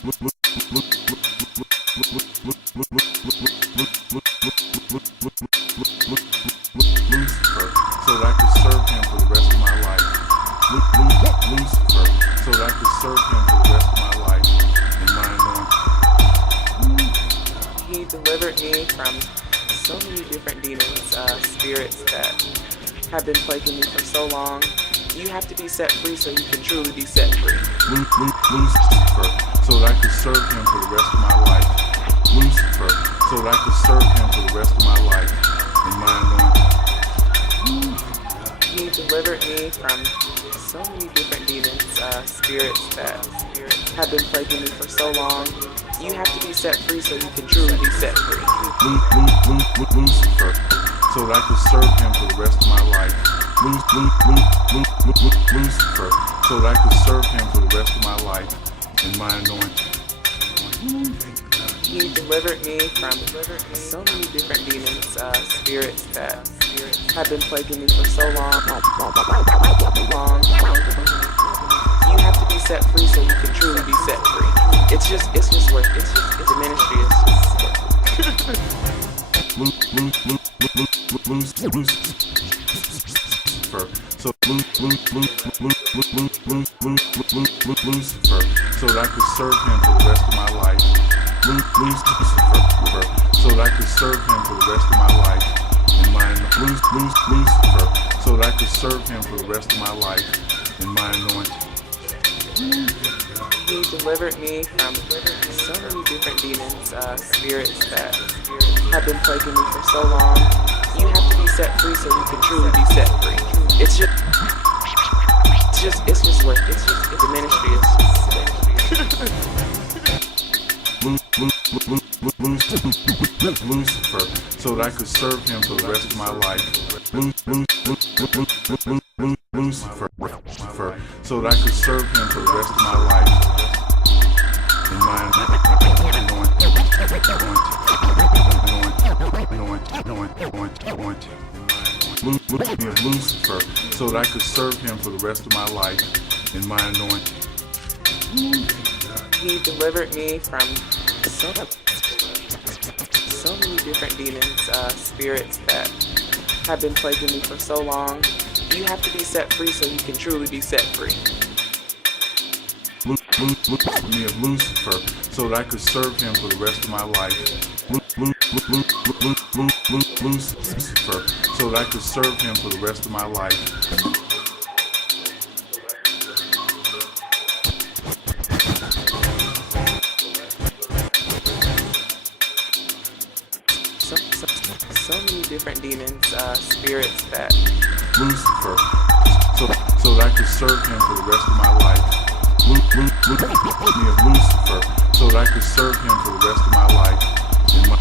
so that I could serve him for the rest of my life. Lucifer, so that I could serve him for the rest of my life in my anointing. He delivered me from so many different demons, spirits that have been plaguing me for so long. You have to be set free so you can truly be set free. Lucifer, so that I could serve him for the rest of my life. Lucifer, so that I could serve him for the rest of my life in my anointing. He delivered me from so many different demons, spirits that have been plaguing me for so long. You have to be set free so you can truly be set free. Lucifer, so that I could serve him for the rest of my life. Lucifer, so that I could serve him for the rest of my life in my anointing. He delivered me from so many different demons, spirits that have been plaguing me for so long. You have to be set free so you can truly be set free. It's just work. The ministry is just work. Lucifer, so Lucifer, so that I could serve him for the rest of my life. Lucifer, so that I could serve him for the rest of my life in my Lucifer, so that I could serve him for the rest of my life in my anointing. He delivered me from so many different demons, spirits that have been plaguing me for so long. You have to be set free so you can truly be set free. It's just work. The ministry is Lucifer, so that I could serve him for the rest of my life. Lucifer, so that I could serve him for the rest of my life in my anointing. Lucifer, so that I could serve him for the rest of my life in my anointing. He delivered me from so many different demons, spirits that have been plaguing me for so long. You have to be set free so you can truly be set free. Me of Lucifer, so that I could serve him for the rest of my life. Lucifer, so that I could serve him for the rest of my life. So many different demons, spirits that Lucifer, so that I could serve him for the rest of my life. Me of Lucifer, so that I could serve him for the rest of my life. In my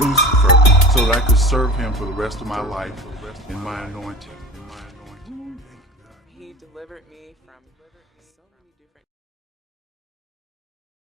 Lucifer, so that I could serve him for the rest of my life in my anointing. he delivered me from